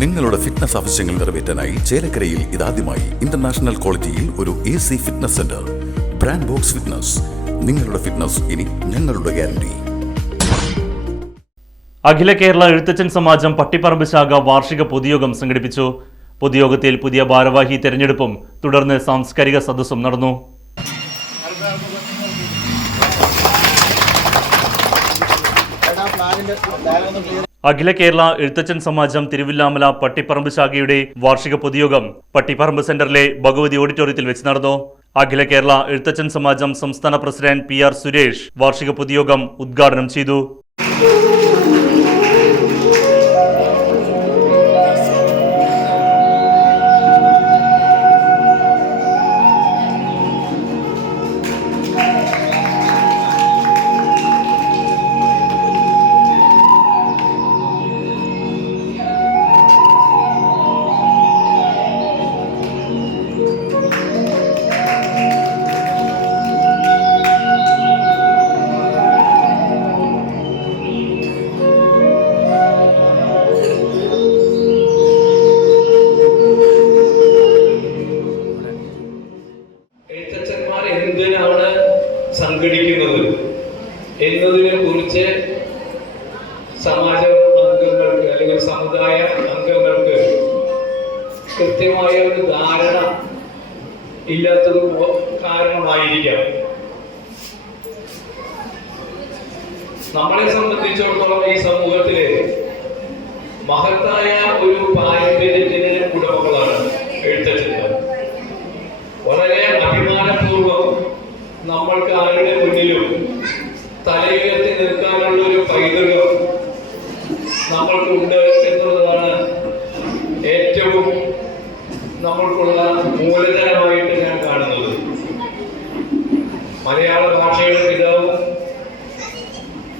നിങ്ങളുടെ ഫിറ്റ്നസ് ആവശ്യങ്ങൾ നിറവേറ്റാനായി ചേലക്കരയിൽ ഇതാദ്യമായി ഇന്റർനാഷണൽ ക്വാളിറ്റിയിൽ ഒരു A C fitness centre brand box fitness നിങ്ങളുടെ ഫിറ്റ്നസ് ഇനി ഞങ്ങളുടെ ഗ്യാരണ്ടി അഖില കേരള എഴുത്തച്ഛൻ സമാജം പട്ടിപ്പറമ്പ് ശാഖ വാർഷിക പൊതുയോഗം സംഘടിപ്പിച്ചു. പൊതുയോഗത്തിൽ പുതിയ ഭാരവാഹി തെരഞ്ഞെടുപ്പും തുടർന്ന് സാംസ്കാരിക സദസ്സും നടന്നു. അഖില കേരള എഴുത്തച്ഛൻ സമാജം തിരുവില്ലാമല പട്ടിപ്പറമ്പ് ശാഖയുടെ വാർഷിക പൊതുയോഗം പട്ടിപ്പറമ്പ് സെന്ററിലെ ഭഗവതി ഓഡിറ്റോറിയത്തിൽ വെച്ച് നടന്നു. അഖില കേരള എഴുത്തച്ഛൻ സമാജം സംസ്ഥാന പ്രസിഡന്റ് പി ആർ സുരേഷ് വാർഷിക പൊതുയോഗം ഉദ്ഘാടനം ചെയ്തു. സംഘടിക്കുന്നത് എന്നതിനെ കുറിച്ച് സമാജ അംഗങ്ങൾക്ക് അല്ലെങ്കിൽ സമുദായ അംഗങ്ങൾക്ക് കൃത്യമായ ഒരു ധാരണ ഇല്ലാത്തത് കാരണമായിരിക്കാം. നമ്മളെ സംബന്ധിച്ചിടത്തോളം ഈ സമൂഹത്തിലെ മഹത്തായ ഒരു പാരമ്പര്യത്തിന് ഉടമകളാണ്. പൈതൃകം നമ്മൾക്കുണ്ട് എന്നുള്ളതാണ് ഏറ്റവും നമ്മൾക്കുള്ള മൂലധനമായിട്ട് ഞാൻ കാണുന്നത്. മലയാള ഭാഷയുടെ പിതാവ്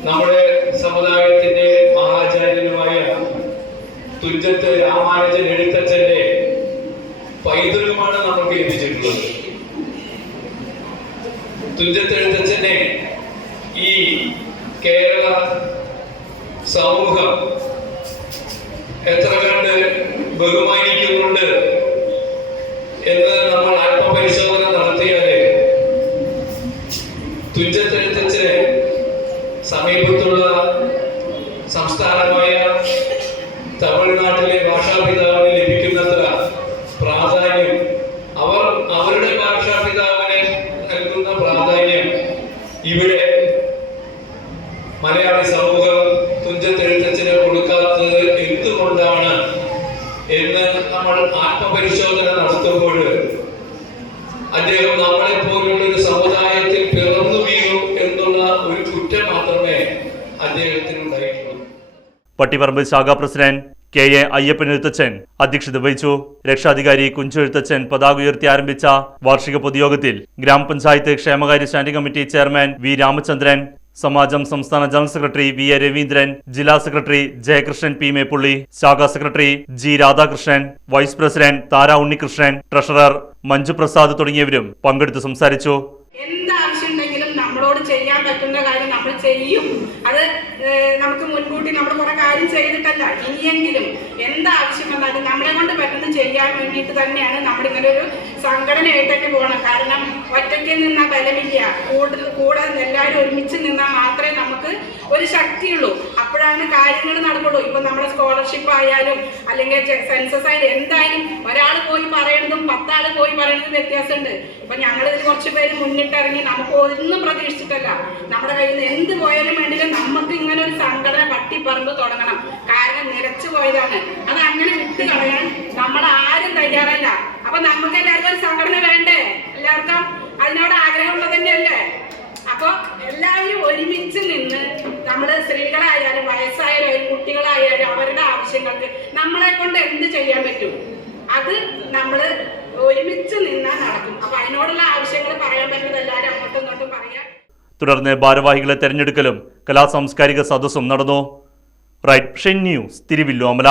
നമ്മുടെ സമുദായത്തിന്റെ മഹാചാര്യനുമായ തുഞ്ചത്ത് രാമാനുജൻ എഴുത്തച്ഛന്റെ പൈതൃകമാണ് നമുക്ക് ലഭിച്ചിട്ടുള്ളത്. തുഞ്ചത്തെഴുത്തച്ഛനെ ഈ കേരള സമൂഹം എത്ര കണ്ട് ബഹുമാനിക്കുന്നുണ്ട് എന്ന് നമ്മൾ ആത്മപരിശോധന നടത്തിയാൽ തുഞ്ചത്തെഴുത്തച്ഛന് സമീപത്തുള്ള സംസ്ഥാനമായ നമ്മൾ ആത്മപരിശോധന നടത്തുമ്പോൾ അദ്ദേഹം നമ്മളെ പോലുള്ള ഒരു സമുദായത്തിൽ പിറന്നു വീണു എന്നുള്ള ഒരു കുറ്റം മാത്രമേ അദ്ദേഹത്തിന് ഉണ്ടായിട്ടുള്ളൂ. പട്ടിപ്പറമ്പ് ശാഖാ president K A Ayyappan Ezhuthachan അധ്യക്ഷത വഹിച്ചു. രക്ഷാധികാരി കുഞ്ചു എഴുത്തച്ഛൻ പതാക ഉയർത്തി ആരംഭിച്ച വാർഷിക പൊതുയോഗത്തിൽ ഗ്രാമപഞ്ചായത്ത് ക്ഷേമകാര്യ standing committee chairman V Ramachandran Samajam സംസ്ഥാന general secretary V A Raveendran ജില്ലാ സെക്രട്ടറി ജയകൃഷ്ണൻ പി മേപ്പുള്ളി ശാഖാ secretary G Radhakrishnan vice president Thara Unnikrishnan treasurer Manju Prasad തുടങ്ങിയവരും പങ്കെടുത്ത് സംസാരിച്ചു. എന്താവശ്യമുണ്ടെങ്കിലും നമ്മളോട് ചെയ്യാൻ പറ്റുന്ന കാര്യം നമ്മൾ ചെയ്യും. അത് നമുക്ക് മുൻകൂട്ടി നമ്മൾ കുറെ കാര്യം ചെയ്തിട്ടല്ല. ഇനിയെങ്കിലും എന്താവശ്യം വന്നാലും നമ്മളെ കൊണ്ട് പറ്റുന്നത് ചെയ്യാൻ വേണ്ടിയിട്ട് തന്നെയാണ് നമ്മളിങ്ങനെ ഒരു സംഘടനയായിട്ടൊക്കെ പോകണം. കാരണം ഒറ്റയ്ക്ക് നിന്നാൽ ബലമില്ല. കൂടുതൽ കൂടെ എല്ലാവരും ഒരുമിച്ച് നിന്നാൽ മാത്രമേ നമുക്ക് ഒരു ശക്തിയുള്ളൂ. അപ്പോഴാണ് കാര്യങ്ങൾ നടക്കുള്ളൂ. ഇപ്പം നമ്മുടെ സ്കോളർഷിപ്പ് ആയാലും അല്ലെങ്കിൽ സെൻസസ് ആയാലും എന്തായാലും ഒരാൾ പോയി പറയണതും പത്താൾ പോയി പറയണതും വ്യത്യാസമുണ്ട്. ഇപ്പം ഞങ്ങളിതിൽ കുറച്ച് പേര് മുന്നിട്ടിറങ്ങി നമുക്ക് ഒന്നും പ്രതീക്ഷിച്ചിട്ടല്ല. നമ്മുടെ കയ്യിൽ നിന്ന് എന്ത് പോയാലും വേണ്ടില്ല. പട്ടിപ്പറമ്പ് തുടങ്ങണം. കാരണം നിരച്ചു പോയതാണ്. അത് അങ്ങനെ വിട്ടു കളയാൻ നമ്മൾ ആരും തയ്യാറല്ല. അപ്പൊ നമുക്ക് എല്ലാവർക്കും ഒരു സംഘടന വേണ്ടേ? എല്ലാവർക്കും അതിനോട് ആഗ്രഹമുള്ളത് തന്നെയല്ലേ? അപ്പൊ എല്ലാവരും ഒരുമിച്ച് നിന്ന് നമ്മുടെ സ്ത്രീകളായാലും വയസ്സായാലും കുട്ടികളായാലും അവരുടെ ആവശ്യങ്ങൾക്ക് നമ്മളെ കൊണ്ട് എന്ത് ചെയ്യാൻ പറ്റും? അത് നമ്മൾ ഒരുമിച്ച് നിന്നാൽ നടക്കും. അപ്പൊ അതിനോടുള്ള ആവശ്യങ്ങൾ പറയാൻ പറ്റുന്നത് എല്ലാവരും അങ്ങോട്ടും ഇങ്ങോട്ടും പറയാം തുടർന്ന് ഭാരവാഹികളെ തെരഞ്ഞെടുക്കലും കലാസാംസ്കാരിക സദസ്സും നടന്നു. റൈറ്റ് ഷെന്യൂസ് തിരുവില്ലോമല.